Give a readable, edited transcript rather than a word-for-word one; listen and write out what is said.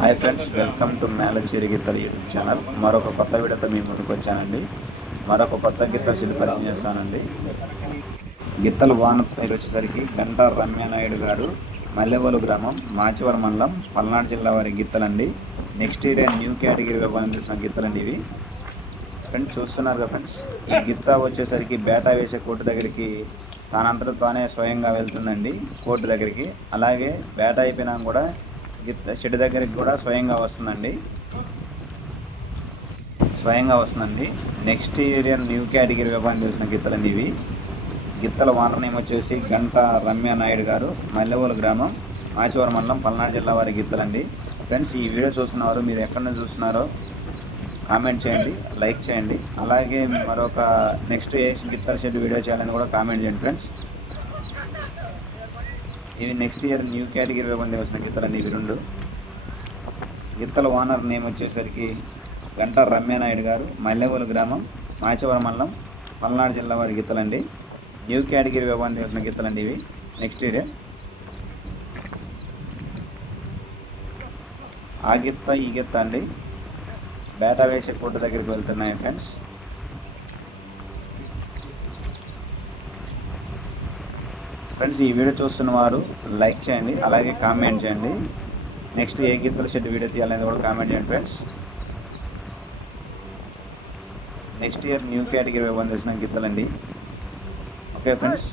Hi friends, welcome to మేలచేరి గిత్తలు YouTube channel. మరొక కొత్త వీడియోతో మీ ముందుకు వచ్చానండి. మరొక కొత్త గిత్తల షెడ్ పరిచయం చేస్తానండి. గిత్తల వాన పేరు వచ్చేసరికి గంటా రమ్యానాయుడు గారు, మల్లెవోలు గ్రామం, మాచివరం మండలం, పల్నాడు జిల్లా వారి గిత్తలండి. నెక్స్ట్ ఇయర్ న్యూ కేటగిరీగా పనిచేసిన గిత్తలండి ఇవి. ఫ్రెండ్స్ చూస్తున్నారు కదా ఫ్రెండ్స్, ఈ గిత్త వచ్చేసరికి బేటా వేసే కోర్టు దగ్గరికి తానంతట తానే స్వయంగా వెళ్తుందండి కోర్టు దగ్గరికి. అలాగే బేటా అయిపోయినా కూడా షెడ్ దగ్గరికి కూడా స్వయంగా వస్తుందండి. నెక్స్ట్ ఇయర్ న్యూ కేటగిరీ వ్యాపారం చేసిన గిత్తలండి ఇవి. గిత్తల వానర్ నేమ్ వచ్చేసి గంటా రమ్యానాయుడు గారు, మల్లెవోలు గ్రామం, మాచివరం మండలం, పల్నాడు జిల్లా వారి గిత్తలండి. ఫ్రెండ్స్, ఈ వీడియో చూస్తున్నారు, మీరు ఎక్కడి నుంచి చూస్తున్నారో కామెంట్ చేయండి, లైక్ చేయండి. అలాగే మరొక నెక్స్ట్ ఏ గిత్తల షెడ్ వీడియో చేయాలని కూడా కామెంట్ చేయండి ఫ్రెండ్స్. ఇవి నెక్స్ట్ ఇయర్ న్యూ కేటగిరీలో వచ్చిన గిత్తలండి ఇవి రెండు. గిత్తల ఓనర్ నేమ్ వచ్చేసరికి గంటా రమ్యానాయుడు గారు, మల్లెవోలు గ్రామం, మాచవరం మండలం, పల్నాడు జిల్లా వారి గిత్తలండి. న్యూ కేటగిరీ వ్యవహారం వచ్చిన గిత్తలండి ఇవి. నెక్స్ట్ ఇయర్ ఆ గిత్త ఈ గిత్త అండి బేటా వేసే కోర్టు దగ్గరికి వెళ్తున్నాయి ఫ్రెండ్స్. ఫ్రెండ్స్, ఈ వీడియో చూస్తున్న వారు లైక్ చేయండి, అలాగే కామెంట్ చేయండి. నెక్స్ట్ ఏ గిత్తల షెడ్ వీడియో తీయాలనేది కూడా కామెంట్ చేయండి friends. Next year new category చేసిన గిత్తలండి. Okay friends.